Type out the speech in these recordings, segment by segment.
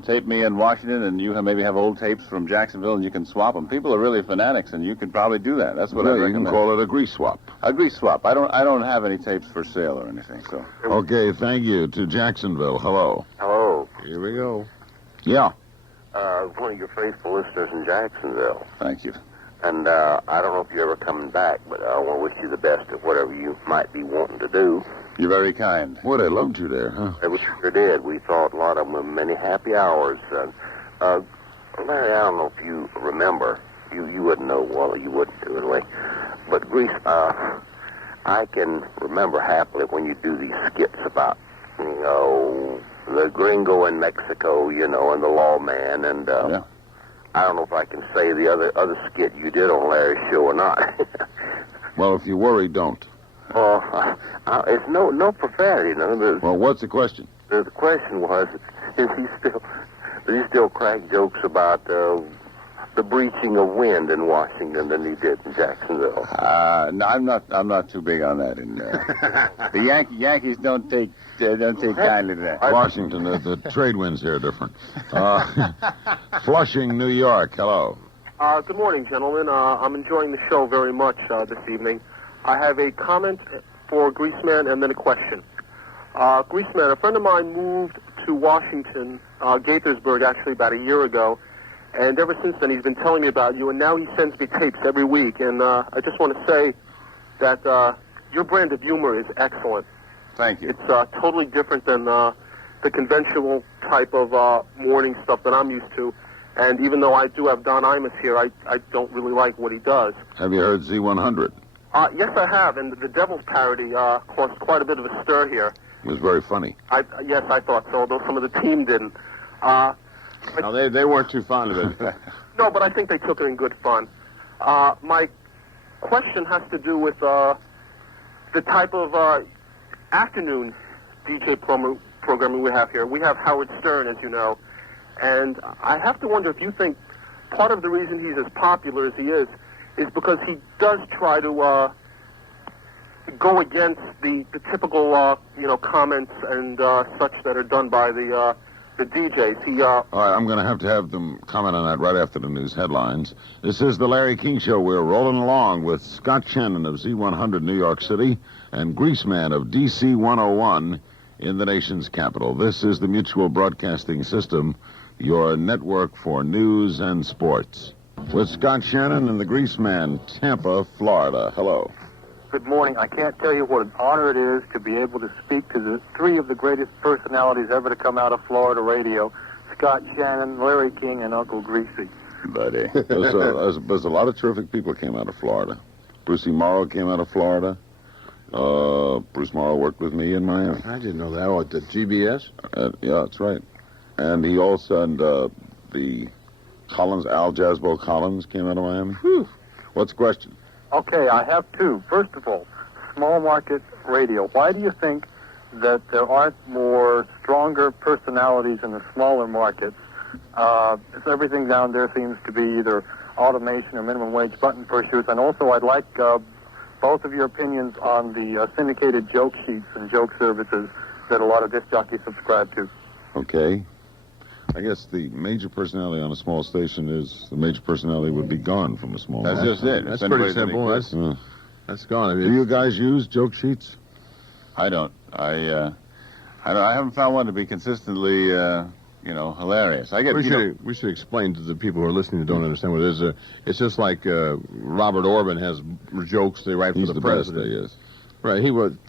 tape me in Washington, and you maybe have old tapes from Jacksonville, and you can swap them. People are really fanatics, and you could probably do that. That's what I recommend. You can call it a grease swap. A grease swap. I don't have any tapes for sale or anything. So. Okay, thank you. To Jacksonville. Hello. Hello. Here we go. Yeah. One of your faithful listeners in Jacksonville. Thank you. And I don't know if you're ever coming back, but I want to wish you the best of whatever you might be wanting to do. You're very kind. Boy, they loved you there, huh? We sure did. We thought a lot of them were many happy hours. Larry, I don't know if you remember. You wouldn't know. Well, you wouldn't do it anyway. But Grease, I can remember happily when you do these skits about, the gringo in Mexico, and the lawman, and yeah. I don't know if I can say the other skit you did on Larry's show or not. Well, if you worry, don't. It's no profanity. Well, what's the question? The question was, does he still crack jokes about the breaching of wind in Washington than he did in Jacksonville? No, I'm not too big on that. And the Yankees don't take kindly to that. Washington, the trade winds here are different. Flushing, New York. Hello. Good morning, gentlemen. I'm enjoying the show very much this evening. I have a comment for Greaseman and then a question. Greaseman, a friend of mine moved to Washington, Gaithersburg, actually about a year ago, and ever since then he's been telling me about you, and now he sends me tapes every week, and I just want to say that your brand of humor is excellent. Thank you. It's totally different than the conventional type of morning stuff that I'm used to. And even though I do have Don Imus here, I don't really like what he does. Have you heard Z100? Yes, I have, and the Devil's parody caused quite a bit of a stir here. It was very funny. Yes, I thought so, although some of the team didn't. No, they weren't too fond of it. No, but I think they took it in good fun. My question has to do with the type of afternoon DJ programming we have here. We have Howard Stern, as you know, and I have to wonder if you think part of the reason he's as popular as he is because he does try to go against the typical comments and such that are done by the DJs. All right, I'm going to have them comment on that right after the news headlines. This is the Larry King Show. We're rolling along with Scott Shannon of Z100 New York City and Greaseman of DC101 in the nation's capital. This is the Mutual Broadcasting System, your network for news and sports. With Scott Shannon and the Greaseman, Tampa, Florida. Hello. Good morning. I can't tell you what an honor it is to be able to speak to the three of the greatest personalities ever to come out of Florida radio, Scott Shannon, Larry King, and Uncle Greasy. Buddy. There's a lot of terrific people came out of Florida. Brucey Morrow came out of Florida. Bruce Morrow worked with me in Miami. I didn't know that. Oh, at the GBS? Yeah, that's right. And he also, the Collins, Al Jasbo Collins came out of Miami. Whew. What's the question? Okay, I have two. First of all, small market radio. Why do you think that there aren't more stronger personalities in the smaller markets? If everything down there seems to be either automation or minimum wage button pushers. And also, I'd like both of your opinions on the syndicated joke sheets and joke services that a lot of disc jockeys subscribe to. Okay. I guess the major personality on a small station is the major personality would be gone from a small That's market. just it. That's pretty simple. That's gone. Do you guys use joke sheets? I don't. I haven't found one to be consistently, hilarious. We should explain to the people who are listening who don't understand what it is. It's just like Robert Orban has jokes they write for the president. Best, yes. Right.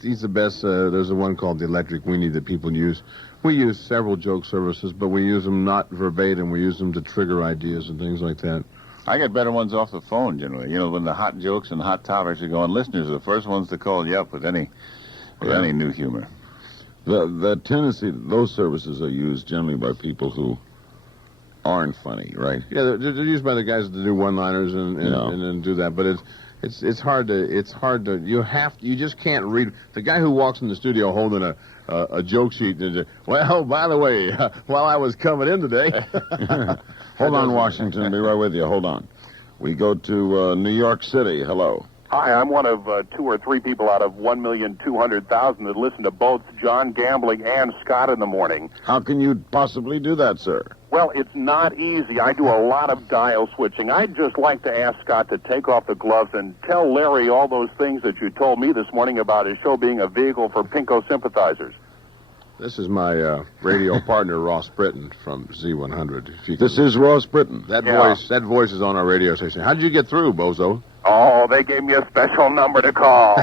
He's the best. There's one called the Electric Weenie that people use. We use several joke services, but we use them not verbatim. We use them to trigger ideas and things like that. I get better ones off the phone, generally. When the hot jokes and hot topics are going, listeners are the first ones to call you up with any new humor. The tendency, those services are used generally by people who aren't funny, right? Yeah, they're used by the guys that do one-liners and then do that. But it's hard to you just can't read. The guy who walks in the studio holding a joke sheet and well, by the way, while I was coming in today. Hold on, Washington. I'll be right with you. Hold on. We go to New York City. Hello. Hi, I'm one of 2 or 3 people out of 1,200,000 that listen to both John Gambling and Scott in the morning. How can you possibly do that, sir? Well, it's not easy. I do a lot of dial switching. I'd just like to ask Scott to take off the gloves and tell Larry all those things that you told me this morning about his show being a vehicle for Pinko sympathizers. This is my radio partner, Ross Britton from Z100. This is Ross Britton. That voice is on our radio station. How did you get through, Bozo? Oh, they gave me a special number to call.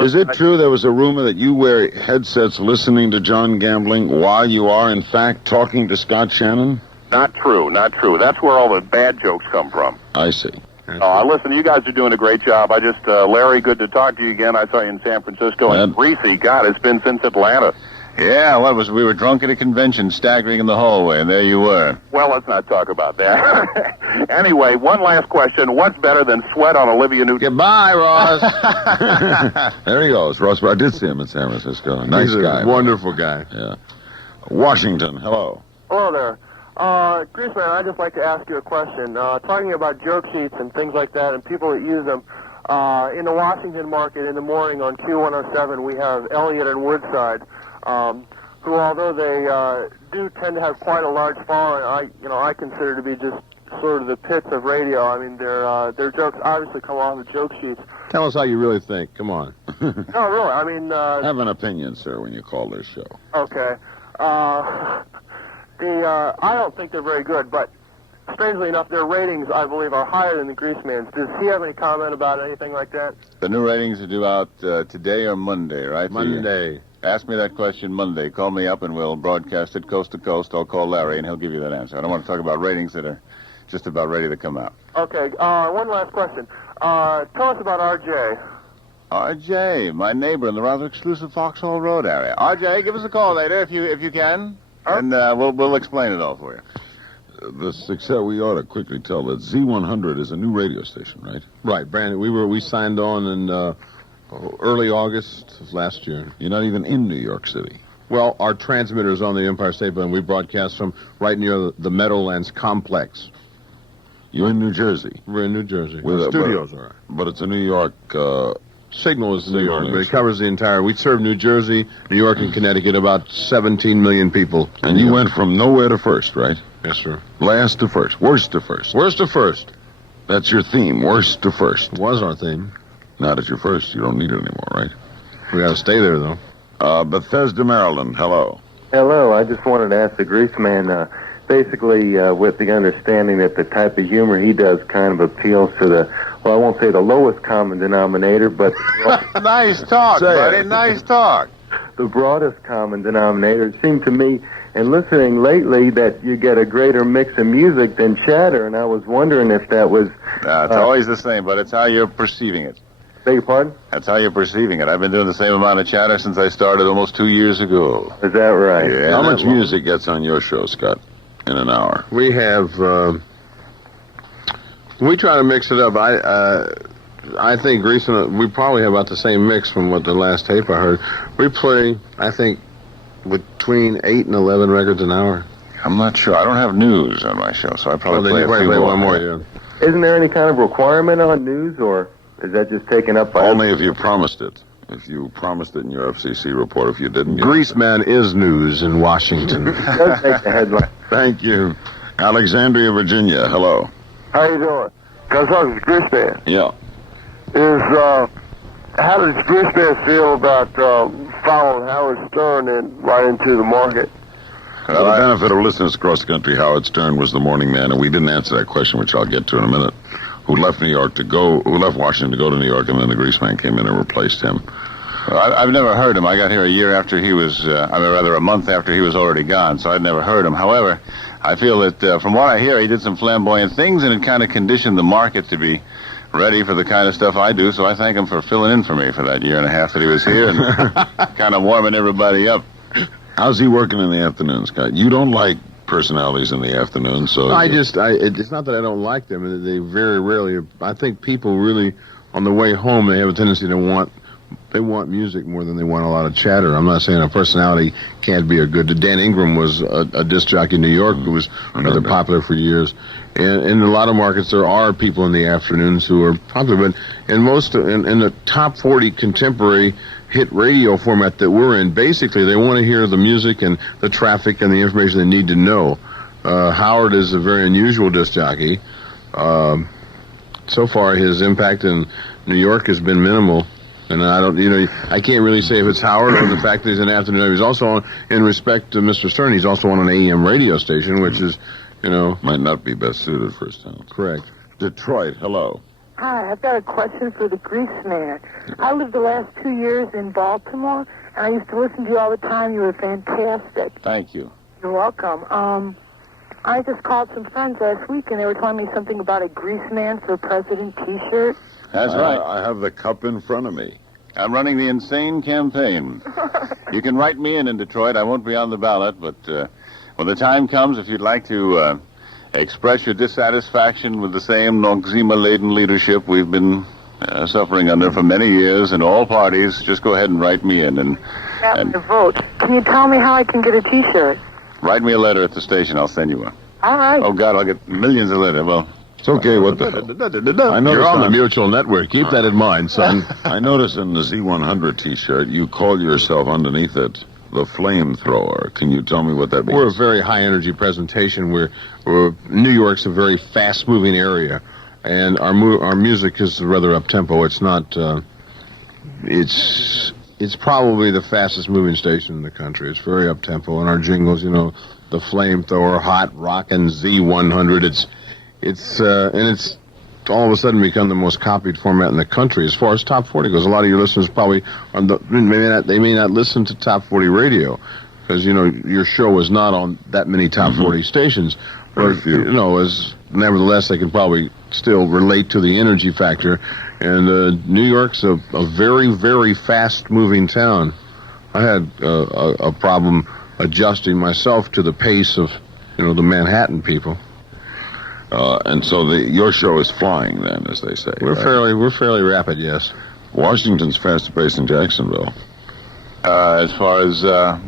Is it true there was a rumor that you wear headsets listening to John Gambling while you are, in fact, talking to Scott Shannon? Not true, not true. That's where all the bad jokes come from. I see. Listen, you guys are doing a great job. Larry, good to talk to you again. I saw you in San Francisco. And Greasy, God, it's been since Atlanta. Yeah, we were drunk at a convention, staggering in the hallway, and there you were. Well, let's not talk about that. Anyway, one last question. What's better than sweat on Olivia Newton? Goodbye, Ross. There he goes, Ross. I did see him in San Francisco. Nice guy. Wonderful guy. Yeah. Washington, hello. Hello there. Greaseman, I'd just like to ask you a question. Talking about joke sheets and things like that and people that use them, in the Washington market in the morning on Q107, we have Elliott and Woodside, who, although they do tend to have quite a large following, I consider to be just sort of the pits of radio. I mean, their jokes obviously come off the joke sheets. Tell us how you really think. Come on. No, really. I mean... have an opinion, sir, when you call this show. Okay. I don't think they're very good, but strangely enough, their ratings, I believe, are higher than the Greaseman's. Does he have any comment about anything like that? The new ratings are due out today or Monday, right? Monday. Ask me that question Monday. Call me up and we'll broadcast it coast to coast. I'll call Larry and he'll give you that answer. I don't want to talk about ratings that are just about ready to come out. Okay. One last question. Tell us about R.J. R.J., my neighbor in the rather exclusive Foxhole Road area. R.J., give us a call later if you can, and we'll explain it all for you. The success, we ought to quickly tell that Z100 is a new radio station, right? Right, Brandon. We signed on in early August of last year. You're not even in New York City. Well, our transmitter is on the Empire State Building. We broadcast from right near the Meadowlands Complex. You're in New Jersey. We're in New Jersey. The studios are. But it's a New York... Signal is New York, but it covers the entire... We serve New Jersey, New York, and Connecticut, about 17 million people. And you went from nowhere to first, right? Yes, sir. Last to first. Worst to first. Worst to first. That's your theme, worst to first. Was our theme. Now that you're first, you don't need it anymore, right? We got to stay there, though. Bethesda, Maryland, hello. Hello, I just wanted to ask the Greaseman, basically with the understanding that the type of humor he does kind of appeals to the, well, I won't say the lowest common denominator, but... Nice talk, buddy, nice talk. The broadest common denominator. It seemed to me, in listening lately, that you get a greater mix of music than chatter, and I was wondering if that was... It's always the same, but it's how you're perceiving it. Beg your pardon? That's how you're perceiving it. I've been doing the same amount of chatter since I started almost 2 years ago. Is that right? Yeah. How much music gets on your show, Scott, in an hour? We have... we try to mix it up. I think Greaseman, we probably have about the same mix from what the last tape I heard. We play, I think, between 8 and 11 records an hour. I'm not sure. I don't have news on my show, so I probably play a few one more. more, yeah. Isn't there any kind of requirement on news, or is that just taken up by... Only if you promised it. If you promised it in your FCC report, if you didn't... Greaseman is news in Washington. It does make the headline. Thank you. Alexandria, Virginia, hello. How you doing? Because I was Greaseman. Yeah. How does Greaseman feel about following Howard Stern and right into the market? For the benefit of listeners across the country, Howard Stern was the morning man, and we didn't answer that question, which I'll get to in a minute, who left Washington to go to New York, and then the Greaseman came in and replaced him. Well, I've never heard him. I got here a year after he was, a month after he was already gone, so I'd never heard him. However, I feel that from what I hear, he did some flamboyant things, and it kind of conditioned the market to be ready for the kind of stuff I do, so I thank him for filling in for me for that year and a half that he was here and kind of warming everybody up. How's he working in the afternoon, Scott? You don't like personalities in the afternoon, so... It's not that I don't like them. They very rarely... I think people really, on the way home, they have a tendency to want music more than they want a lot of chatter. I'm not saying a personality can't be a good. Dan Ingram was a disc jockey in New York who was rather popular for years. And in a lot of markets, there are people in the afternoons who are popular, but in the top 40 contemporary hit radio format that we're in, basically they want to hear the music and the traffic and the information they need to know. Howard is a very unusual disc jockey. So far, his impact in New York has been minimal. And I can't really say if it's Howard or the fact that he's an afternoon. He's also on, in respect to Mr. Stern, he's also on an AM radio station, which is, might not be best suited for his town. Correct. Detroit, hello. Hi, I've got a question for the Greaseman. I lived the last 2 years in Baltimore, and I used to listen to you all the time. You were fantastic. Thank you. You're welcome. I just called some friends last week, and they were telling me something about a Greaseman for President T-shirt. That's right. I have the cup in front of me. I'm running the insane campaign. You can write me in Detroit. I won't be on the ballot, but when the time comes, if you'd like to express your dissatisfaction with the same Noxema-laden leadership we've been suffering under for many years in all parties, just go ahead and write me in. And vote. Can you tell me how I can get a T-shirt? Write me a letter at the station. I'll send you one. All right. Oh, God, I'll get millions of letters. Well, it's okay. What the hell? You're on the Mutual Network. Keep that in mind, son. I noticed in the Z100 T-shirt, you call yourself underneath it the flamethrower. Can you tell me what that means? We're a very high-energy presentation. New York's a very fast-moving area, and our music is rather up-tempo. It's not. It's probably the fastest-moving station in the country. It's very up-tempo, and our jingles, the flamethrower, hot rockin' Z100. It's all of a sudden become the most copied format in the country as far as top 40 goes. A lot of your listeners probably they may not listen to top 40 radio because your show is not on that many top 40 stations. But nevertheless they can probably still relate to the energy factor. And New York's a very, very fast-moving town. I had a problem adjusting myself to the pace of the Manhattan people. And so your show is flying then, as they say. We're fairly rapid, yes. Washington's faster pace than Jacksonville. As far as the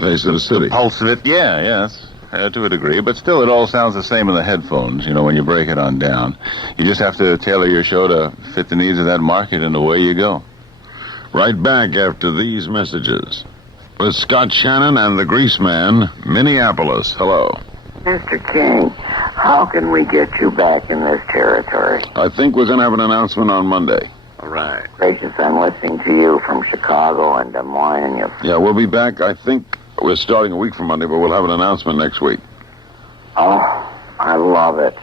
pace of the city, pulse of it, yes, to a degree. But still, it all sounds the same in the headphones. When you break it on down, you just have to tailor your show to fit the needs of that market, and away you go. Right back after these messages with Scott Shannon and the Greaseman, Minneapolis. Hello. Mr. King, how can we get you back in this territory? I think we're going to have an announcement on Monday. All right. Gracious, I'm listening to you from Chicago and Des Moines. Yeah, we'll be back. I think we're starting a week from Monday, but we'll have an announcement next week. Oh, I love it.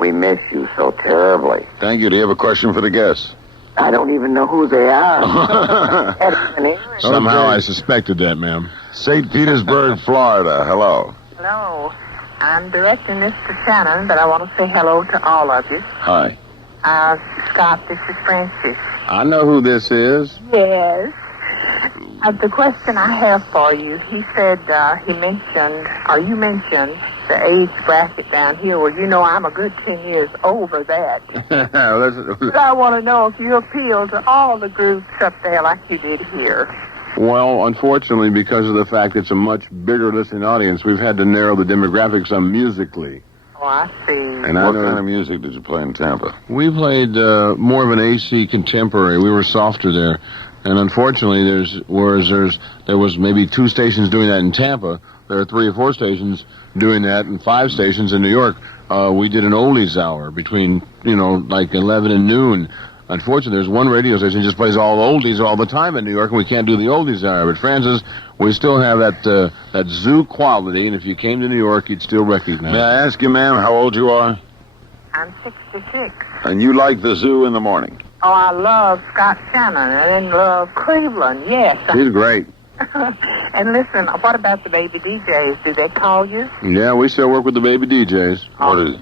We miss you so terribly. Thank you. Do you have a question for the guests? I don't even know who they are. Somehow I suspected that, ma'am. St. Petersburg, Florida. Hello. Hello. I'm directing Mr. Shannon, but I want to say hello to all of you. Hi. Scott, this is Francis. I know who this is. Yes. The question I have for you, he said, you mentioned the age bracket down here. Well, I'm a good 10 years over that. But I want to know if you appeal to all the groups up there like you did here. Well, unfortunately, because of the fact it's a much bigger listening audience, we've had to narrow the demographics on musically. Oh, I see. And what kind of music did you play in Tampa? We played more of an AC contemporary. We were softer there. And unfortunately, there was maybe 2 stations doing that in Tampa. There are 3 or 4 stations doing that, and 5 stations in New York. We did an oldies hour between, like 11 and noon. Unfortunately, there's one radio station that just plays all oldies all the time in New York, and we can't do the oldies hour. But Francis, we still have that zoo quality, and if you came to New York, you'd still recognize it. May I ask you, ma'am, how old you are? I'm 66. And you like the zoo in the morning? Oh, I love Scott Shannon, and then love Cleveland, yes. He's great. And listen, what about the baby DJs? Do they call you? Yeah, we still work with the baby DJs. Oh, great.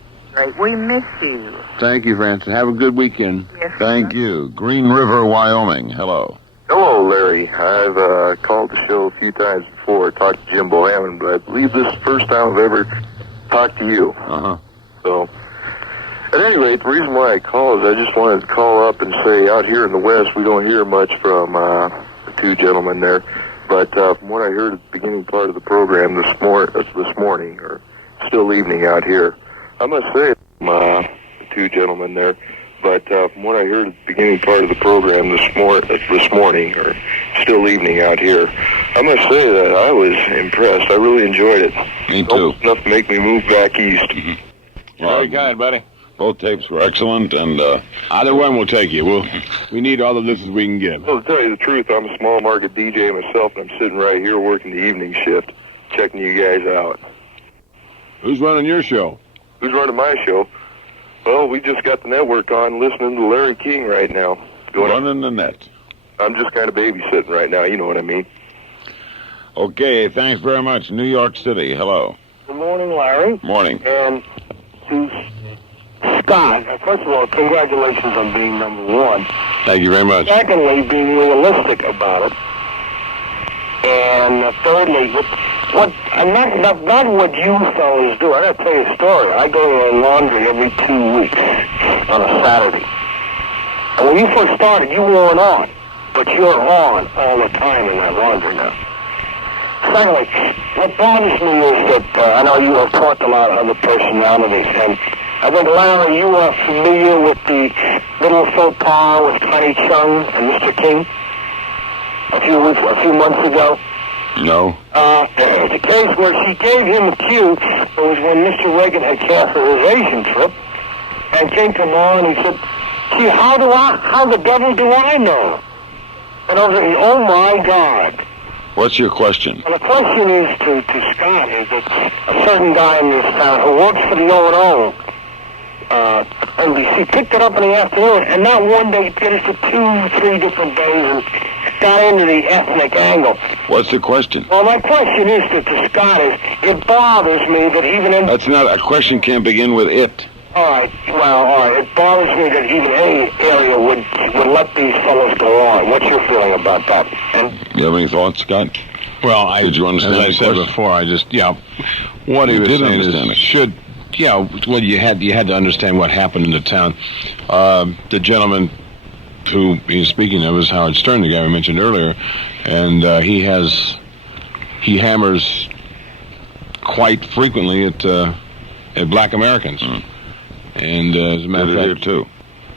We miss you. Thank you, Francis. Have a good weekend. Yes, Thank you. Green River, Wyoming. Hello. Hello, Larry. I've called the show a few times before, talked to Jim Bohannon, but I believe this is the first time I've ever talked to you. Uh-huh. So, At any rate, the reason why I called is I just wanted to call up and say out here in the West we don't hear much from the two gentlemen there. But from what I heard at the beginning part of the program this morning, or still evening out here, I must say, the two gentlemen there. But from what I heard at the beginning part of the program this morning, or still evening out here, I must say that I was impressed. I really enjoyed it. Me too. Enough to make me move back east. Mm-hmm. Very kind, buddy. Both tapes were excellent, and either one will take you. We need all the listens we can get. Well, to tell you the truth, I'm a small market DJ myself, and I'm sitting right here working the evening shift, checking you guys out. Who's running your show? Who's running my show? Well, we just got the network on, listening to Larry King right now. Running the net. I'm just kind of babysitting right now, you know what I mean. Okay, thanks very much. New York City, hello. Good morning, Larry. Morning. And to Scott, first of all, congratulations on being number one. Thank you very much. Secondly, being realistic about it. And thirdly, not what you fellas do. I gotta tell you a story. I go to laundry every 2 weeks on a Saturday. And when you first started, you weren't on. But you're on all the time in that laundry now. Secondly, what bothers me is that I know you have talked a lot of other personalities, and I think, Larry, you are familiar with the little faux pas with Connie Chung and Mr. King a few months ago. No. The case where she gave him a cue, it was when Mr. Reagan had canceled his Asian trip, and came to Law and he said, gee, how the devil do I know? And I was like, oh my God. What's your question? Well, the question is to Scott, is that a certain guy in this town who works for the O&O, NBC, picked it up in the afternoon, and not one day, did it for 2-3 different days, and got into the ethnic angle. What's the question? Well, my question is to Scott is, it bothers me that even in... That's not, a question can't begin with it. All right, it bothers me that even any area would let these fellows go on. What's your feeling about that? And you have any thoughts, Scott? Well, did you understand as I said before, what he was saying is, you had to understand what happened in the town. The gentleman who he's speaking of is Howard Stern, the guy we mentioned earlier, and he hammers quite frequently at black Americans. And as a matter of fact, too.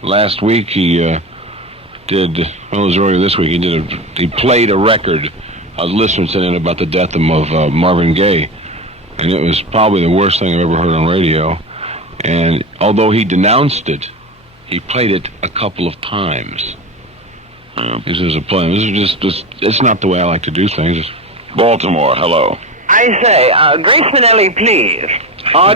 Last week he it was earlier this week, he played a record. A listener sent in about the death of Marvin Gaye, and it was probably the worst thing I've ever heard on radio. And although he denounced it, he played it a couple of times. This is a play. This is just it's not the way I like to do things. Baltimore, hello. I say, Greaseman Ellie, please.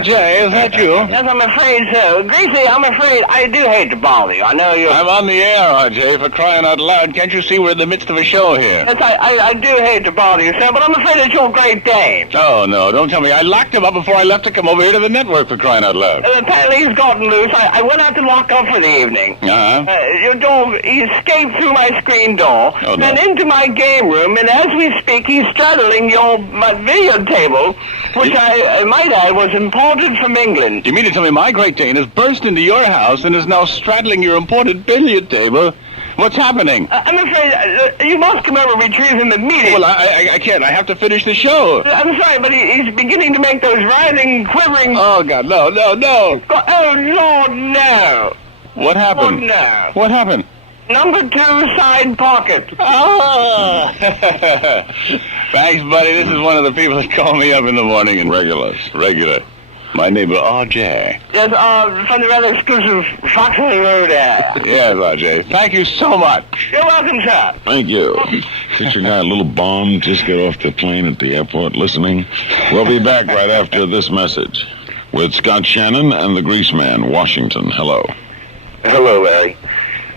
Jay, is that you? Yes, I'm afraid so. Greasy, I'm afraid I do hate to bother you. I know you're... I'm on the air, Jay, for crying out loud. Can't you see we're in the midst of a show here? Yes, I do hate to bother you, sir, but I'm afraid it's your Great Dane. Oh, no, don't tell me. I locked him up before I left to come over here to the network, for crying out loud. Apparently he's gotten loose. I went out to lock up for the evening. Your dog, he escaped through my screen door, and into my game room, and as we speak, he's straddling my billiard table, which I might add was imported from England. You mean to tell me my Great Dane has burst into your house and is now straddling your imported billiard table? What's happening? I'm afraid you must come over and retrieve him immediately. Well, I can't. I have to finish the show. I'm sorry, but he's beginning to make those writhing, quivering... Oh, God, no. Oh, Lord, no. What happened? Lord, no. What happened? Number 2 side pocket. Oh! Thanks, buddy. This is one of the people that call me up in the morning and regular. My neighbor, R.J. Yes, from the rather exclusive Foxley Road area. Yes, R.J. Thank you so much. You're welcome, sir. Thank you. Picture guy, a little bomb, just get off the plane at the airport listening. We'll be back right after this message with Scott Shannon and the Greaseman, Washington. Hello. Hello, Larry.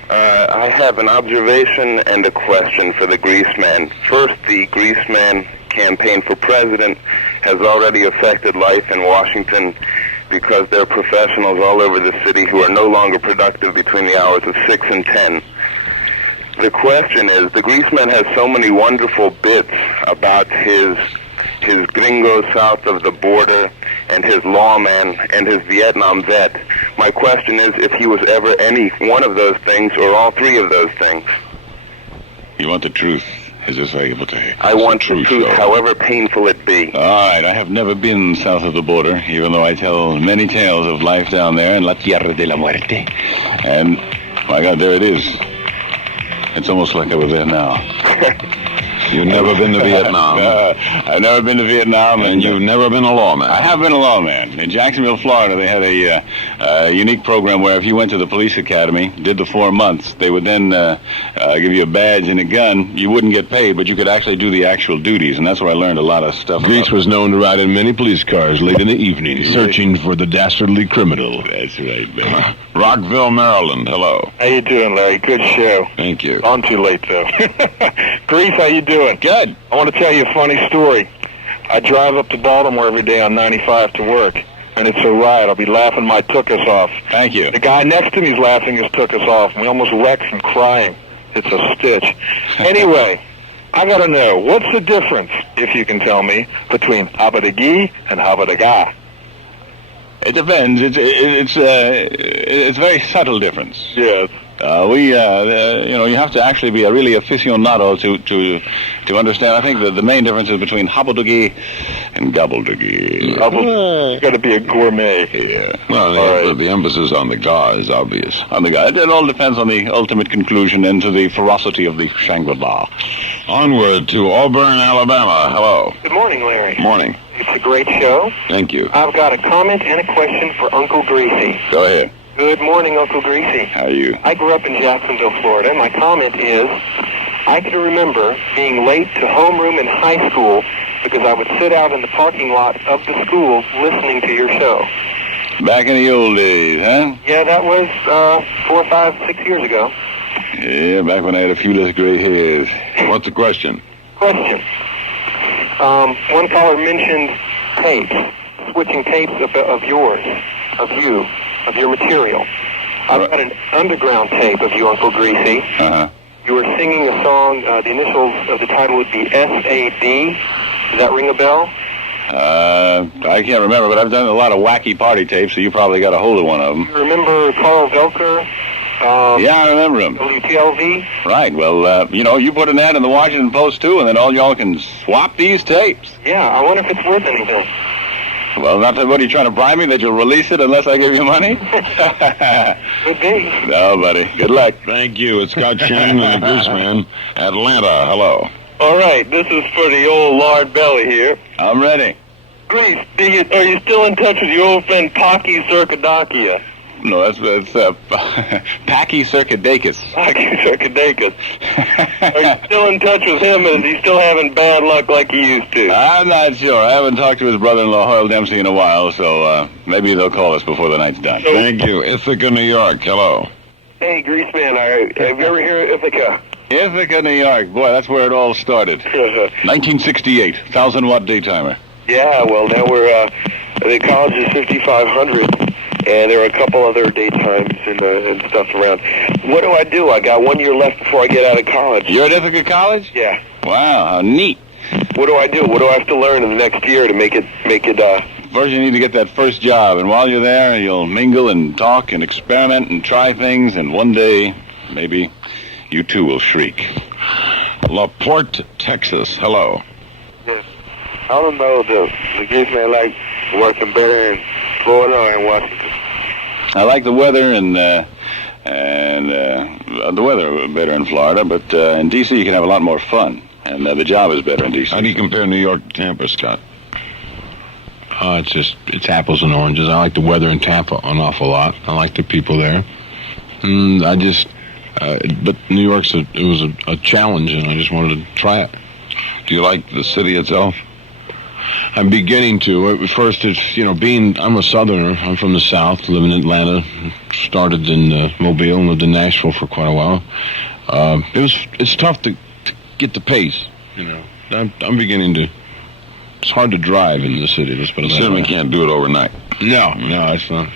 I have an observation and a question for the Greaseman. First, the Greaseman campaign for president has already affected life in Washington because there are professionals all over the city who are no longer productive between the hours of 6 and 10. The question is, the Greaseman has so many wonderful bits about his his gringo south of the border, and his lawman, and his Vietnam vet. My question is if he was ever any one of those things or all three of those things. You want the truth? Is this able to hear? I want the truth, however painful it be. All right, I have never been south of the border, even though I tell many tales of life down there in La Tierra de la Muerte. And, my God, there it is. It's almost like I was there now. You've never been to Vietnam. I've never been to Vietnam. And you've never been a lawman. I have been a lawman. In Jacksonville, Florida, they had a unique program where if you went to the police academy, did the 4 months, they would then give you a badge and a gun. You wouldn't get paid, but you could actually do the actual duties, and that's where I learned a lot of stuff. Grease was known to ride in many police cars late in the evening, searching for the dastardly criminal. That's right, baby. Rockville, Maryland, hello. How you doing, Larry? Good show. Thank you. On too late, though. Grease, how you doing? Good. I want to tell you a funny story. I drive up to Baltimore every day on 95 to work, and it's a riot. I'll be laughing my tuchus off. Thank you. The guy next to me is laughing his tuchus off. We almost wrecked from crying. It's a stitch. Anyway, I got to know, what's the difference, if you can tell me, between habba-da-gee and habba-da-ga? It depends. It's a very subtle difference. Yes. You have to actually be a really aficionado to understand. I think that the main difference is between hobbleduggy and gobbleduggy. You got to be a gourmet. Yeah. Well, the emphasis on the ga is obvious. On the ga. It all depends on the ultimate conclusion and to the ferocity of the Shangri-La. Onward to Auburn, Alabama. Hello. Good morning, Larry. Morning. It's a great show. Thank you. I've got a comment and a question for Uncle Greasy. Go ahead. Good morning, Uncle Greasy. How are you? I grew up in Jacksonville, Florida. My comment is, I can remember being late to homeroom in high school because I would sit out in the parking lot of the school listening to your show. Back in the old days, huh? Yeah, that was 4, 5, 6 years ago. Yeah, back when I had a few less gray hairs. What's the question? Question. One caller mentioned tapes, switching tapes of yours, of your material. I've got an underground tape of you, Uncle Greasy. Uh-huh. You were singing a song, the initials of the title would be S-A-D. Does that ring a bell? I can't remember, but I've done a lot of wacky party tapes, so you probably got a hold of one of them. You remember Carl Velker? Yeah, I remember him. WTLV? Right, well, you put an ad in the Washington Post, too, and then all y'all can swap these tapes. Yeah, I wonder if it's worth anything. Well, what are you trying to bribe me that you'll release it unless I give you money? Could be. No, buddy. Good luck. Thank you. It's Scott Shannon and the Greaseman. Atlanta, hello. All right, this is for the old Lard Belly here. I'm ready. Grease, are you still in touch with your old friend Pocky Circadakia? No, that's Packy Circadakis. Packy Circadakis. Are you still in touch with him, and is he still having bad luck like he used to? I'm not sure. I haven't talked to his brother-in-law, Hoyle Dempsey, in a while, so maybe they'll call us before the night's done. Thank you. Ithaca, New York, hello. Hey, Greaseman, have you ever heard of Ithaca? Ithaca, New York. Boy, that's where it all started. 1968, 1,000-watt daytimer. Yeah, well, now the college is 5,500. And there are a couple other daytimes and stuff around. What do? I got 1 year left before I get out of college. You're at Ithaca College? Yeah. Wow, how neat. What do? What do I have to learn in the next year to make it? First, you need to get that first job, and while you're there, you'll mingle and talk and experiment and try things, and one day, maybe, you too will shriek. La Porte, Texas, hello. Yes. I don't know, the Greaseman like working better in Florida or in Washington? I like the weather and the weather better in Florida, but in D.C. you can have a lot more fun, and the job is better in D.C. How do you compare New York to Tampa, Scott? It's apples and oranges. I like the weather in Tampa an awful lot. I like the people there. But New York's it was a challenge, and I just wanted to try it. Do you like the city itself? I'm beginning to. At first, I'm a Southerner. I'm from the South, live in Atlanta. Started in Mobile and lived in Nashville for quite a while. It's tough to get the pace, I'm beginning to. It's hard to drive in the city. Let's put it that way. Certainly can't do it overnight. No, it's not.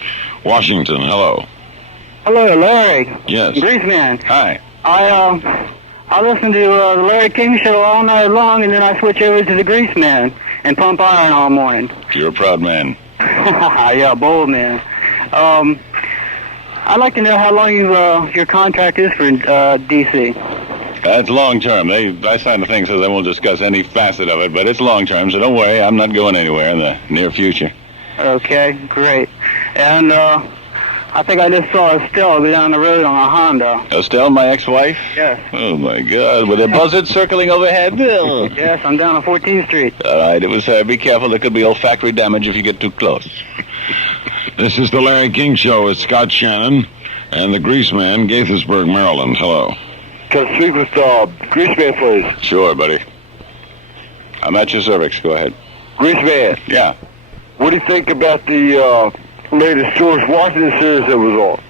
Washington, hello. Hello, Larry. Yes. Greaseman. Hi. I listen to the Larry King Show all night long, and then I switch over to the Greaseman. and pump iron all morning. You're a proud man. Yeah, bold man. I'd like to know how long your contract is for D.C. That's long term. I signed the thing says I won't discuss any facet of it, but it's long term, so don't worry. I'm not going anywhere in the near future. Okay, great. And I think I just saw Estelle go down the road on a Honda. Estelle, my ex-wife? Yes. Oh, my God. With a buzzard circling overhead? Yes, I'm down on 14th Street. All right, it was, be careful. There could be olfactory damage if you get too close. This is the Larry King Show with Scott Shannon and the Greaseman, Gaithersburg, Maryland. Hello. Can I speak with Greaseman, please? Sure, buddy. I'm at your cervix. Go ahead. Greaseman. Yeah. What do you think about the latest George Washington series that was on?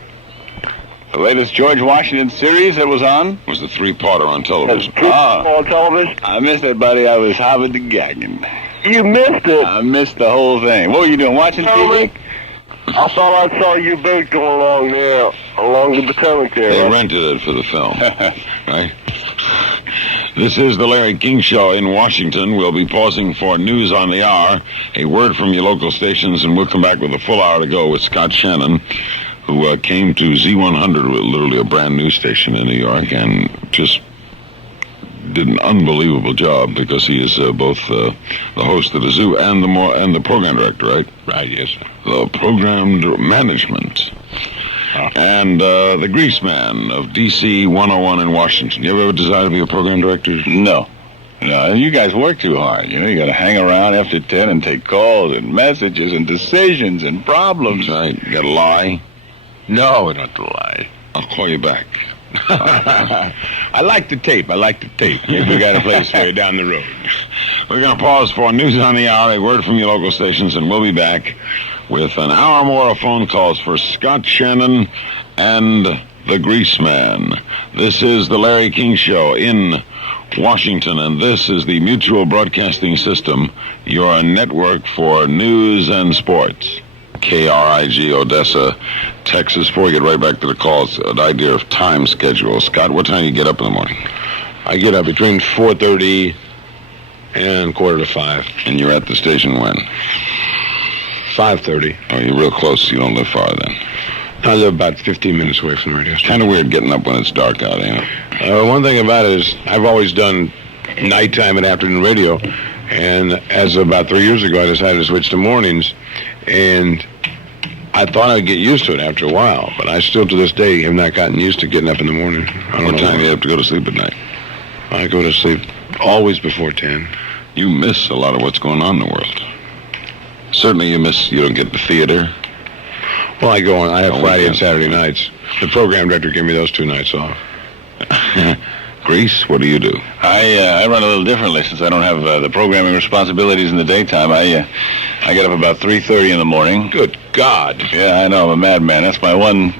The latest George Washington series that was on? It was the three-parter on television. On television? I missed it, buddy. I was hobbling and gagging. You missed it? I missed the whole thing. What were you doing, watching TV? I thought I saw you both going along there, along the Potomac there. They rented it for the film, right? This is the Larry King Show in Washington. We'll be pausing for news on the hour, a word from your local stations, and we'll come back with a full hour to go with Scott Shannon, who came to Z100, literally a brand new station in New York, and just did an unbelievable job because he is both the host of the Zoo and the program director, right? Right, yes. The program management. And the Greaseman of DC101 in Washington. You ever desire to be a program director? No. No, you guys work too hard. You know, you got to hang around after 10 and take calls and messages and decisions and problems. That's right. You got to lie? No, not to lie. I'll call you back. I like the tape. Maybe we got to play straight down the road. We're going to pause for news on the hour, a word from your local stations, and we'll be back with an hour more of phone calls for Scott Shannon and the Greaseman. This is the Larry King Show in Washington, and this is the Mutual Broadcasting System, your network for news and sports. KRIG, Odessa, Texas. Before we get right back to the calls, an idea of time schedule. Scott, what time do you get up in the morning? I get up between 4:30 and 4:45. And you're at the station when? 5:30. Oh, you're real close. You don't live far then. I live about 15 minutes away from the radio station. Kind of weird getting up when it's dark out, ain't it? One thing about it is I've always done nighttime and afternoon radio, and as of about 3 years ago, I decided to switch to mornings, and I thought I'd get used to it after a while, but I still to this day have not gotten used to getting up in the morning. What time do you have to go to sleep at night? I go to sleep always before 10. You miss a lot of what's going on in the world. Certainly you don't get the theater. Well, I go on. I have Friday and Saturday nights. The program director gave me those 2 nights off. Grease, what do you do? I run a little differently since I don't have the programming responsibilities in the daytime. I get up about 3:30 in the morning. Good God. Yeah, I know. I'm a madman. That's my one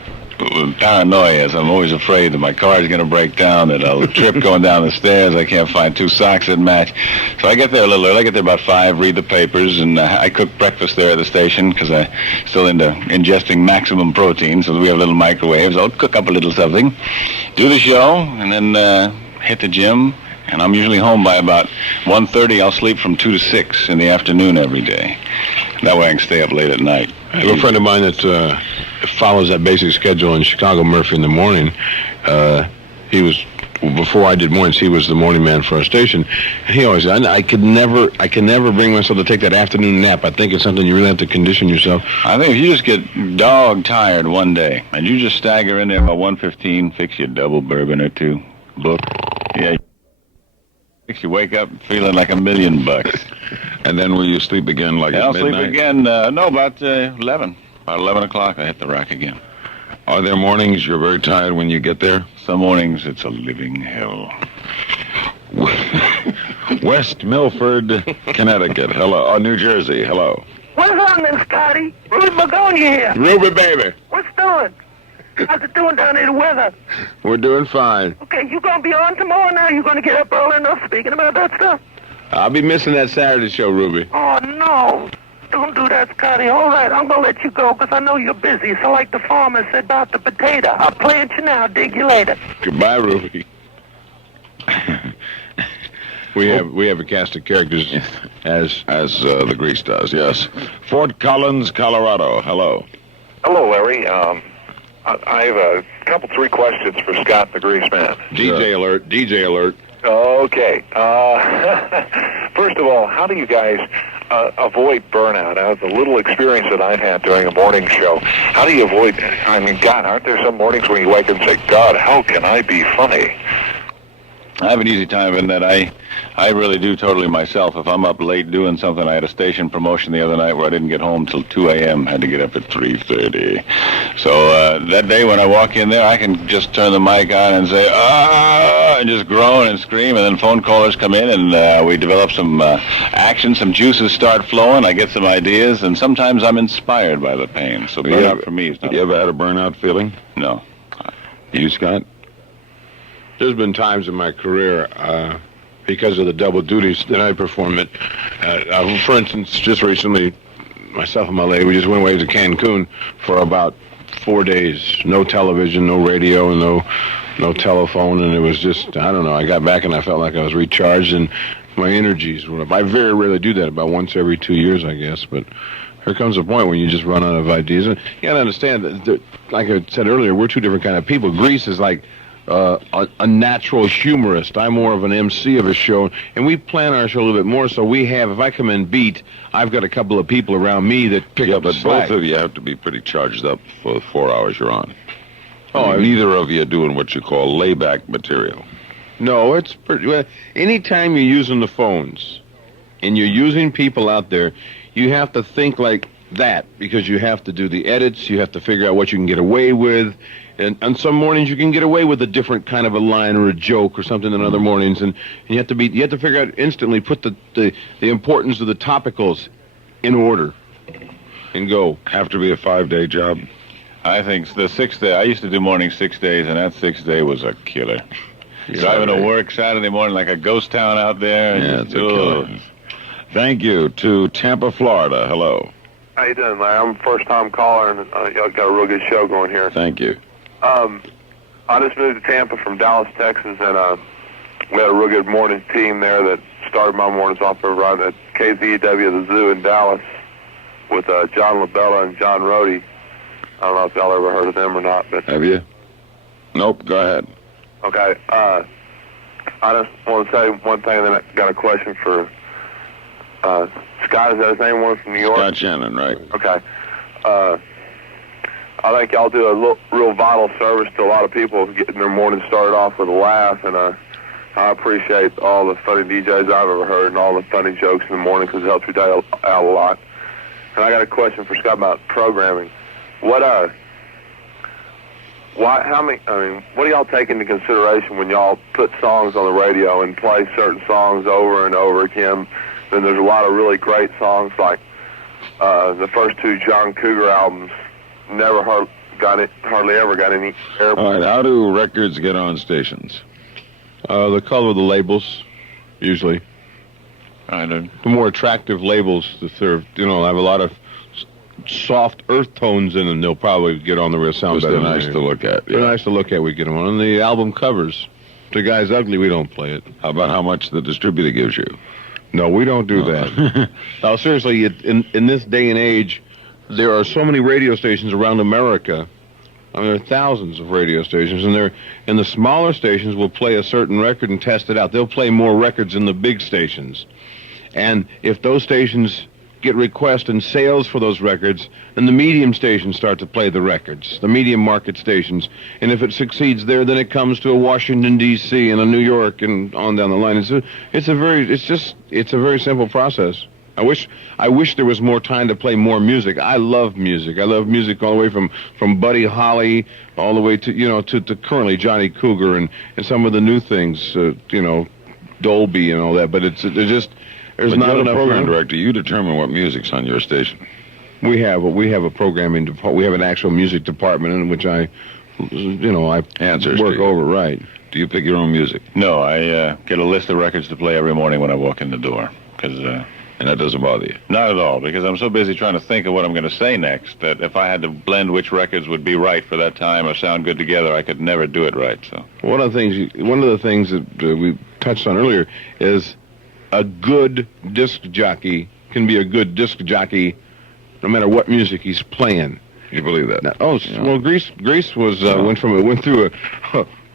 paranoia is I'm always afraid that my car is going to break down, that I'll trip going down the stairs. I can't find 2 socks that match. So I get there a little early. I get there about 5, read the papers, and I cook breakfast there at the station because I'm still into ingesting maximum protein, so we have little microwaves. I'll cook up a little something, do the show, and then hit the gym. And I'm usually home by about 1:30. I'll sleep from 2 to 6 in the afternoon every day. That way I can stay up late at night. I have a friend of mine that follows that basic schedule in Chicago, Murphy, in the morning. He was, before I did mornings, he was the morning man for our station. And he always said, I can never bring myself to take that afternoon nap. I think it's something you really have to condition yourself. I think if you just get dog tired one day, and you just stagger in there about 1:15, fix your double bourbon or 2, book, yeah, you wake up feeling like $1 million. And then will you sleep again like at midnight? I'll sleep again, about 11. About 11 o'clock, I hit the rack again. Are there mornings you're very tired when you get there? Some mornings, it's a living hell. West Milford, Connecticut. Hello. New Jersey. Hello. What's on then, Scotty? Ruby Begonia here. Ruby, baby. What's doing? How's it doing down there, the weather? We're doing fine. Okay, you gonna be on tomorrow now? You gonna get up early enough speaking about that stuff? I'll be missing that Saturday show, Ruby. Oh, no. Don't do that, Scotty. All right, I'm gonna let you go because I know you're busy. So like the farmer said about the potato, I'll plant you now, dig you later. Goodbye, Ruby. We have a cast of characters as the Grease does, yes. Fort Collins, Colorado. Hello. Hello, Larry. I have three questions for Scott the Greaseman. DJ alert, DJ alert. Okay. First of all, how do you guys avoid burnout? Out of the little experience that I've had doing a morning show, how do you avoid, God, aren't there some mornings when you wake up and say, God, how can I be funny? I have an easy time in that I really do totally myself. If I'm up late doing something, I had a station promotion the other night where I didn't get home till 2 a.m. Had to get up at 3:30. So that day when I walk in there, I can just turn the mic on and say, ah, and just groan and scream, and then phone callers come in, and we develop some action, some juices start flowing, I get some ideas, and sometimes I'm inspired by the pain. So burnout for me is not... You ever had a burnout feeling? No. You, Scott? There's been times in my career, because of the double duties that I perform, that, for instance, just recently, myself and my lady, we just went away to Cancun for about 4 days. No television, no radio, no telephone, and it was just, I don't know, I got back and I felt like I was recharged, and my energies were up. I very rarely do that, about once every 2 years, I guess, but there comes a point when you just run out of ideas. And you got to understand that, like I said earlier, we're two different kind of people. Grease is like a natural humorist. I'm more of an MC of a show, and we plan our show a little bit more, so we have, if I come in beat, I've got a couple of people around me that pick up the slack. Both of you have to be pretty charged up for the 4 hours you're on. Oh, neither of you are doing what you call layback material. No, it's pretty... Well, anytime you're using the phones, and you're using people out there, you have to think like that, because you have to do the edits, you have to figure out what you can get away with. And on some mornings you can get away with a different kind of a line or a joke or something than other mornings, and you have to figure out instantly, put the importance of the topicals in order and go. Have to be a 5-day job. I think the 6th day, I used to do morning 6 days, and that 6th day was a killer. Driving to work Saturday morning like a ghost town out there. Yeah, it's a killer. Thank you. To Tampa, Florida. Hello. How you doing, Larry? I'm a first-time caller, and y'all got a real good show going here. Thank you. I just moved to Tampa from Dallas, Texas, and we had a real good morning team there that started my mornings off over on at KZEW, the Zoo in Dallas, with John LaBella and John Rohde. I don't know if y'all ever heard of them or not. But have you? Nope, go ahead. Okay. I just want to say one thing, and then I got a question for Scott. Is that his name? One from New York? Scott Shannon, right. Okay. I think y'all do a real vital service to a lot of people getting their morning started off with a laugh, and I appreciate all the funny DJs I've ever heard and all the funny jokes in the morning because it helps your day out a lot. And I got a question for Scott about programming. What do y'all take into consideration when y'all put songs on the radio and play certain songs over and over again? Then there's a lot of really great songs like the first 2 John Cougar albums. Hardly ever got any airplay. All right, how do records get on stations? The color of the labels, usually. The more attractive labels that serve, have a lot of soft earth tones in them, they'll probably get on the real sound better. They're nice to look at. They're nice to look at, we get them on. And the album covers. If the guy's ugly, we don't play it. How about how much the distributor gives you? No, we don't do that. Now, seriously, in this day and age, there are so many radio stations around America. There are thousands of radio stations, and the smaller stations will play a certain record and test it out. They'll play more records than the big stations. And if those stations get requests and sales for those records, then the medium stations start to play the records, the medium market stations. And if it succeeds there, then it comes to a Washington, D.C. and a New York and on down the line. It's a very simple process. I wish there was more time to play more music. I love music. I love music all the way from Buddy Holly all the way to to currently Johnny Cougar and some of the new things, Dolby and all that. But there's not enough program director. You determine what music's on your station. We have a programming department. We have an actual music department in which I work over. Right. Do you pick your own music? No, I get a list of records to play every morning when I walk in the door. And that doesn't bother you? Not at all, because I'm so busy trying to think of what I'm going to say next that if I had to blend which records would be right for that time or sound good together, I could never do it right. So one of the things that we touched on earlier is a good disc jockey can be a good disc jockey no matter what music he's playing. You believe that? Now, well, Grease was went through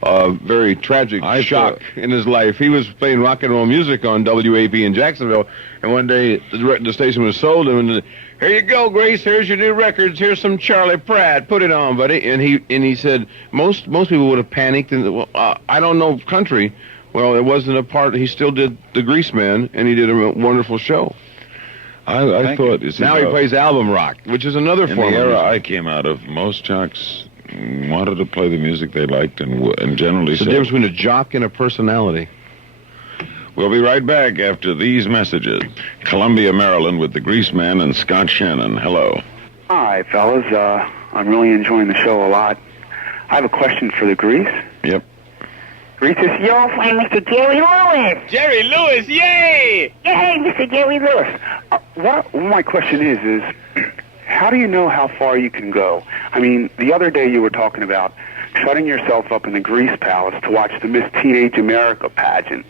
a very tragic shock in his life. He was playing rock and roll music on WAP in Jacksonville, and one day the station was sold him, and here you go, Grace. Here's your new records. Here's some Charlie Pratt. Put it on, buddy. And he said most people would have panicked and I don't know country. Well, it wasn't a part. He still did the Greaseman, and he did a wonderful show. I thought now he plays album rock, which is another form. In the of era music. I came out of, most jocks wanted to play the music they liked and generally It's the difference between a jock and a personality. We'll be right back after these messages. Columbia, Maryland, with the Greaseman and Scott Shannon. Hello. Hi, fellas. I'm really enjoying the show a lot. I have a question for the Grease. Yep. Grease is your friend, Mr. Jerry Lewis. Jerry Lewis, yay! Yay, Mr. Jerry Lewis. What my question is how do you know how far you can go? I mean, the other day you were talking about shutting yourself up in the Grease Palace to watch the Miss Teenage America pageant.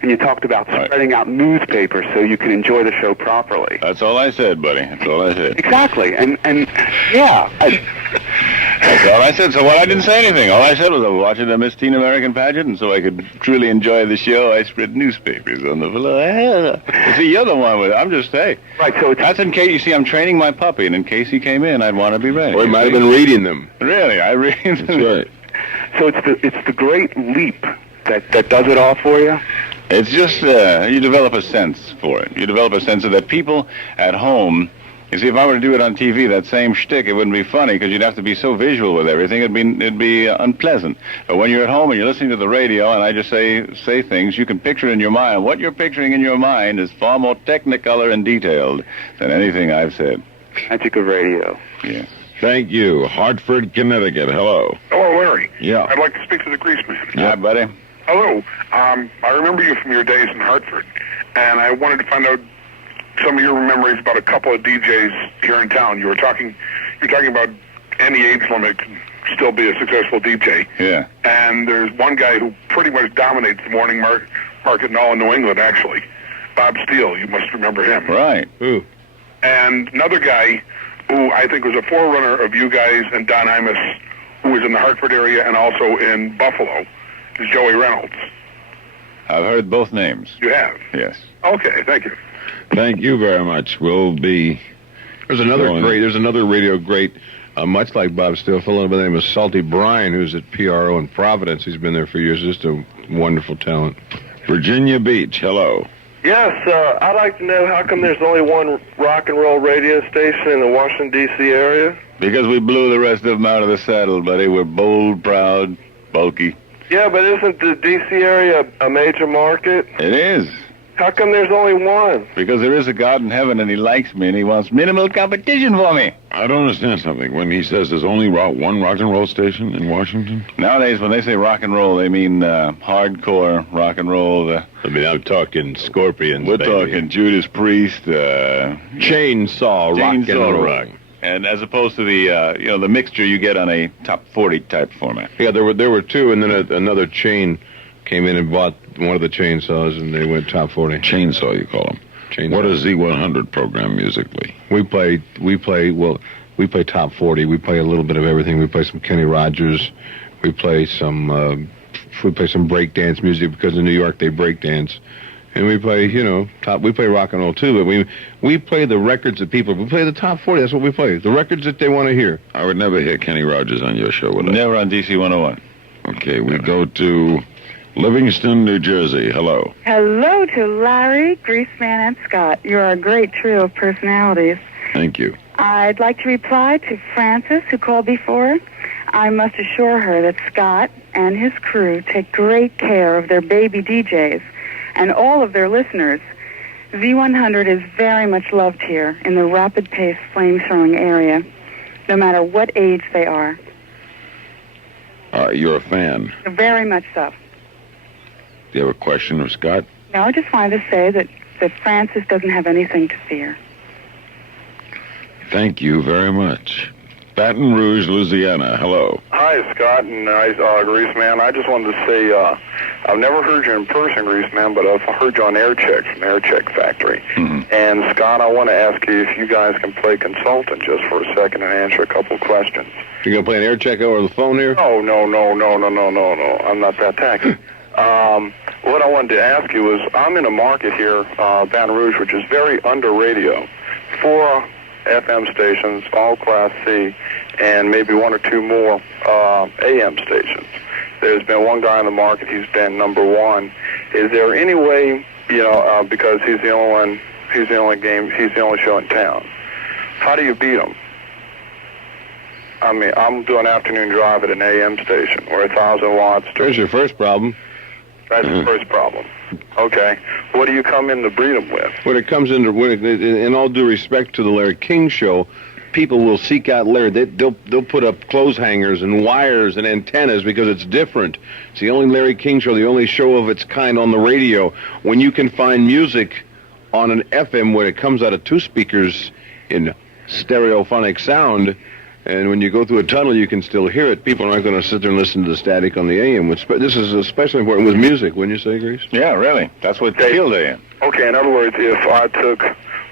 And you talked about spreading out newspapers so you can enjoy the show properly. That's all I said, buddy. That's all I said. Exactly. And yeah. That's all I said. So I didn't say anything. All I said was I was watching the Miss Teen American pageant, and so I could truly enjoy the show, I spread newspapers on the floor. See, you're the one with it. I'm just, hey. Right, so that's in case, you see, I'm training my puppy, and in case he came in, I'd want to be ready. Or he might have been reading them. Really, I read them. That's right. So it's the great leap that does it all for you? It's just, you develop a sense for it. You develop a sense of that people at home, you see, if I were to do it on TV, that same shtick, it wouldn't be funny because you'd have to be so visual with everything, it'd be unpleasant. But when you're at home and you're listening to the radio and I just say things, you can picture in your mind. What you're picturing in your mind is far more technicolor and detailed than anything I've said. Magic of radio. Yes. Thank you. Hartford, Connecticut. Hello. Hello, Larry. Yeah. I'd like to speak to the Greaseman. Yeah, buddy. Hello. I remember you from your days in Hartford, and I wanted to find out some of your memories about a couple of DJs here in town. You're talking about any age limit can still be a successful DJ. Yeah. And there's one guy who pretty much dominates the morning market in all of New England, actually. Bob Steele. You must remember him. Right. Ooh. And another guy who I think was a forerunner of you guys and Don Imus, who was in the Hartford area and also in Buffalo, is Joey Reynolds. I've heard both names. You have? Yes. Okay, thank you. Thank you very much. We'll be... There's another radio great, much like Bob Steele, a fellow by the name of Salty Bryan, who's at PRO in Providence. He's been there for years. Just a wonderful talent. Virginia Beach, hello. Yes, I'd like to know how come there's only one rock and roll radio station in the Washington, D.C. area? Because we blew the rest of them out of the saddle, buddy. We're bold, proud, bulky. Yeah, but isn't the D.C. area a major market? It is. How come there's only one? Because there is a God in heaven, and he likes me, and he wants minimal competition for me. I don't understand something. When he says there's only one rock and roll station in Washington? Nowadays, when they say rock and roll, they mean hardcore rock and roll. I mean, I'm talking Scorpions, We're baby. talking Judas Priest. Chainsaw rock and roll. And as opposed to the mixture you get on a top 40 type format. Yeah, there were two, and then another chain came in and bought one of the chainsaws, and they went top 40. Chainsaw, you call them. Chainsaw. What is Z100 program musically? We play top 40. We play a little bit of everything. We play some Kenny Rogers. We play some breakdance music because in New York they breakdance. And we play, we play rock and roll too, but we play the records that people, we play the top 40, that's what we play. The records that they want to hear. I would never hear Kenny Rogers on your show, would I? Never on DC101. Okay, we go to Livingston, New Jersey. Hello. Hello to Larry, Greaseman, and Scott. You're a great trio of personalities. Thank you. I'd like to reply to Frances, who called before. I must assure her that Scott and his crew take great care of their baby DJs and all of their listeners. Z100 is very much loved here in the rapid-paced flame-throwing area, no matter what age they are. You're a fan. Very much so. Do you have a question of Scott? No, I just wanted to say that Francis doesn't have anything to fear. Thank you very much. Baton Rouge, Louisiana. Hello. Hi, Scott and Greaseman. I just wanted to say I've never heard you in person, Greaseman, but I've heard you on Air Check from Air Check Factory. Mm-hmm. And, Scott, I want to ask you if you guys can play consultant just for a second and answer a couple of questions. You're going to play an air check over the phone here? No. I'm not that tacky. What I wanted to ask you is, I'm in a market here, Baton Rouge, which is very under radio. 4 FM stations, all Class C, and maybe 1 or 2 more AM stations. There's been one guy in the market, he's been number 1. Is there any way, because he's the only show in town, how do you beat him? I mean, I'm doing afternoon drive at an AM station, or 1,000 watts. There's your first problem. That's the first problem. Okay. What do you come in to beat him with? When it comes into, in all due respect to the Larry King Show, people will seek out Larry. They'll put up clothes hangers and wires and antennas because it's different. It's the only Larry King Show, the only show of its kind on the radio. When you can find music on an FM when it comes out of 2 speakers in stereophonic sound, and when you go through a tunnel, you can still hear it. People aren't going to sit there and listen to the static on the AM. This is especially important with music, wouldn't you say, Grease? Yeah, really. That's what killed AM. Okay, in other words, if I took,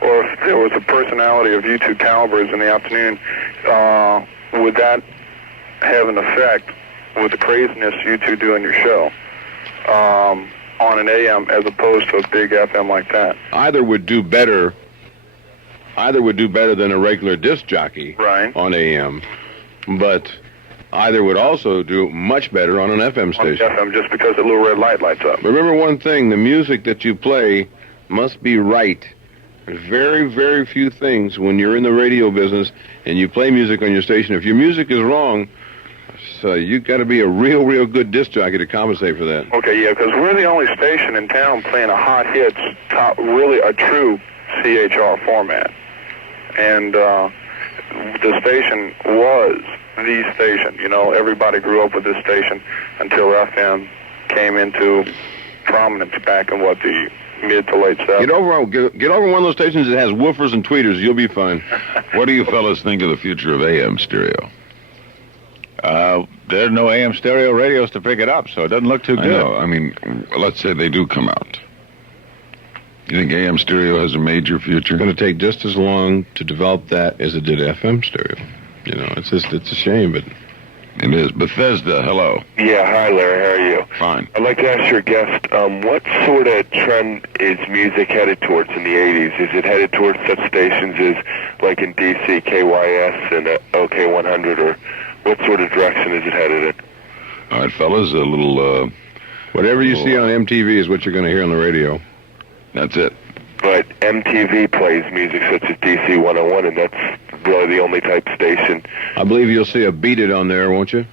or if there was a personality of you 2 calibers in the afternoon, would that have an effect with the craziness you 2 do in your show on an AM as opposed to a big FM like that? Either would do better than a regular disc jockey on AM, but either would also do much better on an FM station. On FM, just because the little red light lights up. Remember one thing, the music that you play must be right. There's very, very few things when you're in the radio business and you play music on your station. If your music is wrong, so you've got to be a real, real good disc jockey to compensate for that. Okay, yeah, because we're the only station in town playing a hot hits, really a true CHR format. And the station was the station. Everybody grew up with this station until FM came into prominence back in, the mid to late 70s. Get over one of those stations that has woofers and tweeters. You'll be fine. What do you fellas think of the future of AM stereo? There are no AM stereo radios to pick it up, so it doesn't look too good. I know. I mean, let's say they do come out. You think AM stereo has a major future? It's going to take just as long to develop that as it did FM stereo. It's a shame, but... It is. Bethesda, hello. Yeah, hi, Larry. How are you? Fine. I'd like to ask your guest, what sort of trend is music headed towards in the 80s? Is it headed towards such stations as, like in DC, KYS and OK100, or what sort of direction is it headed in? All right, fellas, a little... Whatever you see on MTV is what you're going to hear on the radio. That's it. But MTV plays music such as DC101, and that's really the only type station. I believe you'll see a Beat It on there, won't you?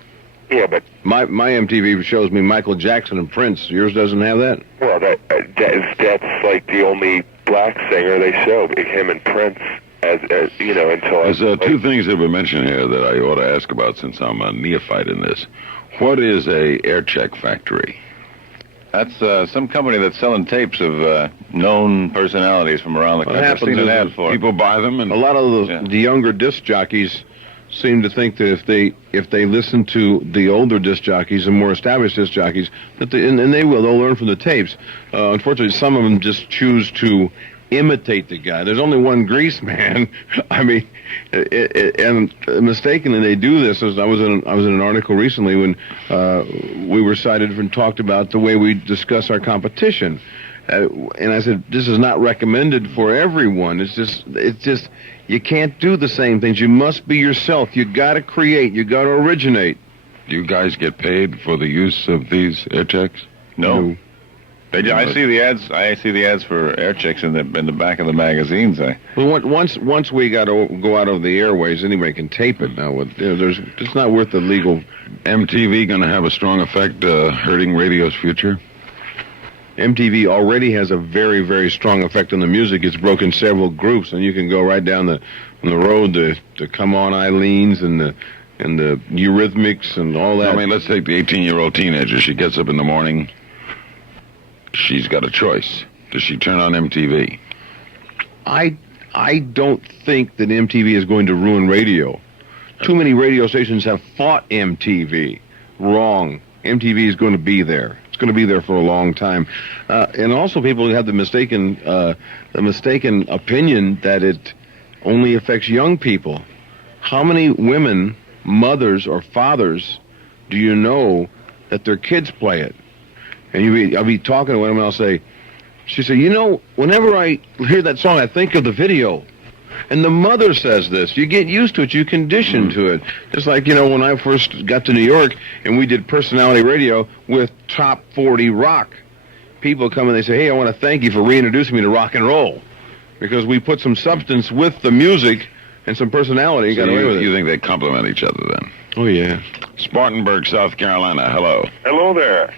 Yeah, but... My MTV shows me Michael Jackson and Prince. Yours doesn't have that? Well, that's like the only black singer they show, him and Prince, until... There's 2 things that were mentioned here that I ought to ask about since I'm a neophyte in this. What is a air check factory? That's some company that's selling tapes of known personalities from around the country. What happens is people buy them, and a lot of the younger disc jockeys seem to think that if they listen to the older disc jockeys and more established disc jockeys, that they'll learn from the tapes. Unfortunately, some of them just choose to imitate the guy. There's only one Greaseman. I mean, and mistakenly they do this. I was in an article recently when we were cited and talked about the way we discuss our competition, and I said this is not recommended for everyone. It's just you can't do the same things. You must be yourself. You got to create. You got to originate. Do you guys get paid for the use of these air checks? No. I see the ads. I see the ads for air checks in the back of the magazines. Once we got to go out of the airways, anybody can tape it now. It's not worth the legal. MTV going to have a strong effect hurting radio's future? MTV already has a very, very strong effect on the music. It's broken several groups, and you can go right down the road to Come On Eileen's and the Eurythmics and all that. I mean, let's take the 18-year-old teenager. She gets up in the morning. She's got a choice. Does she turn on MTV? I don't think that MTV is going to ruin radio. Too many radio stations have fought MTV. Wrong. MTV is going to be there. It's going to be there for a long time. And also people have the mistaken opinion that it only affects young people. How many women, mothers or fathers, do you know that their kids play it? And I'll be talking to one of them, and I'll say, she said, you know, whenever I hear that song, I think of the video. And the mother says this. You get used to it. You condition to it. Just like, you know, when I first got to New York and we did personality radio with top 40 rock, people come and they say, hey, I want to thank you for reintroducing me to rock and roll. Because we put some substance with the music and some personality and got away with it. You think they complement each other then? Oh, yeah. Spartanburg, South Carolina. Hello. Hello there.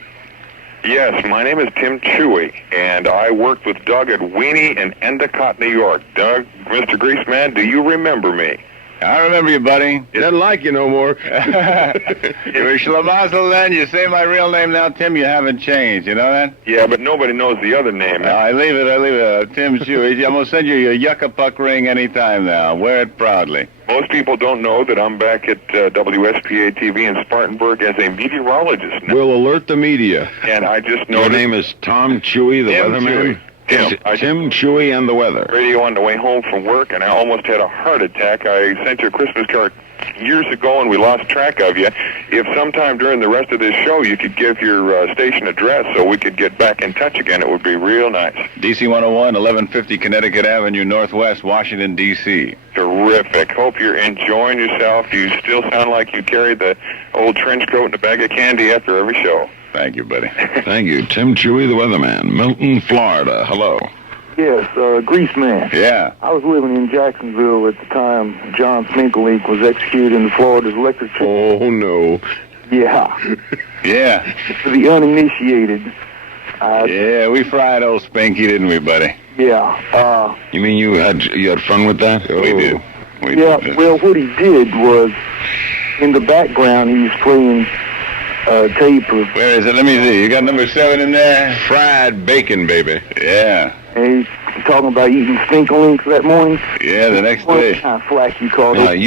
Yes, my name is Tim Chewy, and I worked with Doug at Weenie in Endicott, New York. Doug, Mr. Greaseman, do you remember me? I remember you, buddy. He doesn't like you no more. You're Schlamazel then. You say my real name now, Tim. You haven't changed. You know that? Yeah, but nobody knows the other name. I leave it. Tim Chewy. I'm going to send you your Yucca Puck ring anytime now. Wear it proudly. Most people don't know that I'm back at WSPA-TV in Spartanburg as a meteorologist now. We'll alert the media. And I just know your name is Tom Chewy, the weatherman? Tim Chewy and the weather. Radio on the way home from work, and I almost had a heart attack. I sent you a Christmas card years ago, and we lost track of you. If sometime during the rest of this show you could give your station address so we could get back in touch again, it would be real nice. DC-101, 1150 Connecticut Avenue, Northwest, Washington, D.C. Terrific. Hope you're enjoying yourself. You still sound like you carried the old trench coat and a bag of candy after every show. Thank you, buddy. Thank you. Tim Chewy, the weatherman. Milton, Florida. Hello. Yes, Greaseman. Yeah. I was living in Jacksonville at the time John Sminkelink was executed in Florida's electric chair. Oh, no. Yeah. Yeah. For the uninitiated. Yeah, we fried old Spanky, didn't we, buddy? Yeah. You mean you had fun with that? We did. Well, what he did was, in the background, he was playing tape of... Where is it? Let me see. You got number 7 in there? Fried bacon, baby. Yeah. And he's talking about eating Stinkerlinks that morning. Yeah, the next day. What kind of flack you called it? Larry,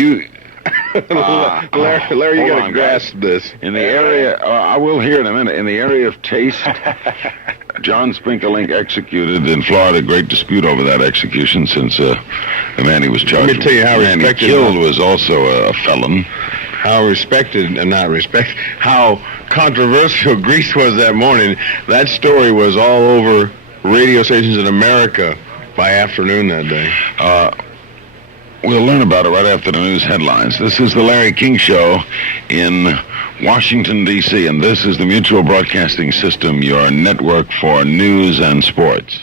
you got to grasp this. In the area, I will hear in a minute, in the area of taste, John Spinkelink executed in Florida. Great dispute over that execution since the man he was charged Let me tell you how and respected killed was also a felon. How respected, and not respect, how controversial Grease was that morning. That story was all over radio stations in America by afternoon that day. We'll learn about it right after the news headlines. This is the Larry King Show in Washington, D.C., and this is the Mutual Broadcasting System, your network for news and sports.